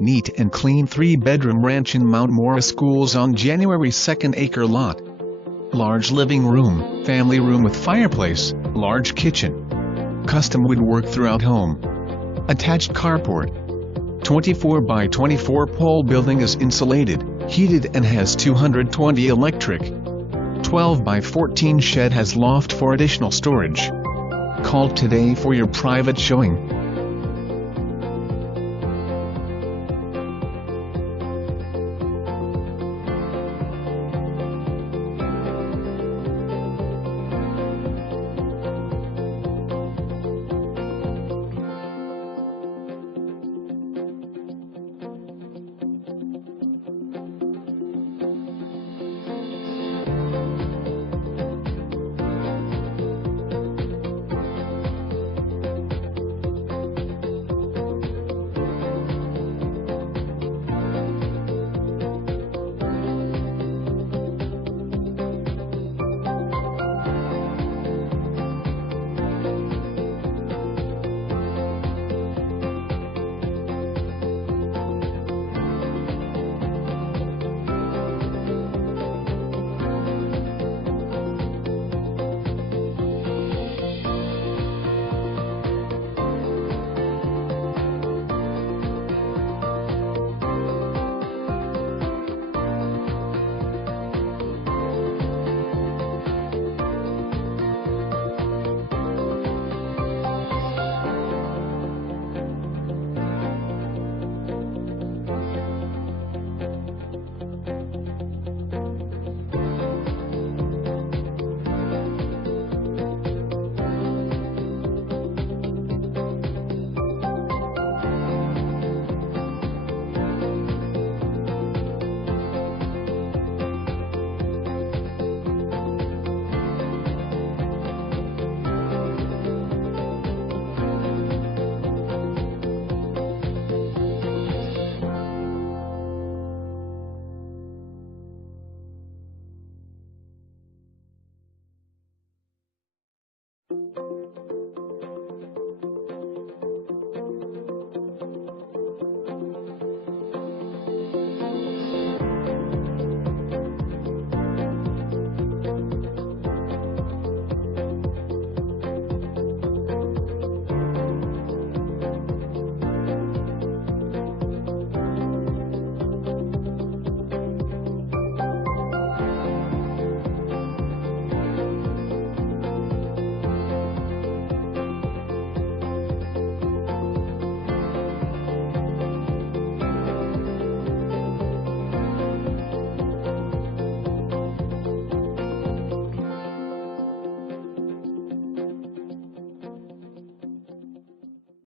Neat and clean 3-bedroom ranch in Mount Morris Schools on January 2nd acre lot. Large living room, family room with fireplace, large kitchen. Custom woodwork throughout home. Attached carport. 24 by 24 pole building is insulated, heated and has 220 electric. 12 by 14 shed has loft for additional storage. Call today for your private showing.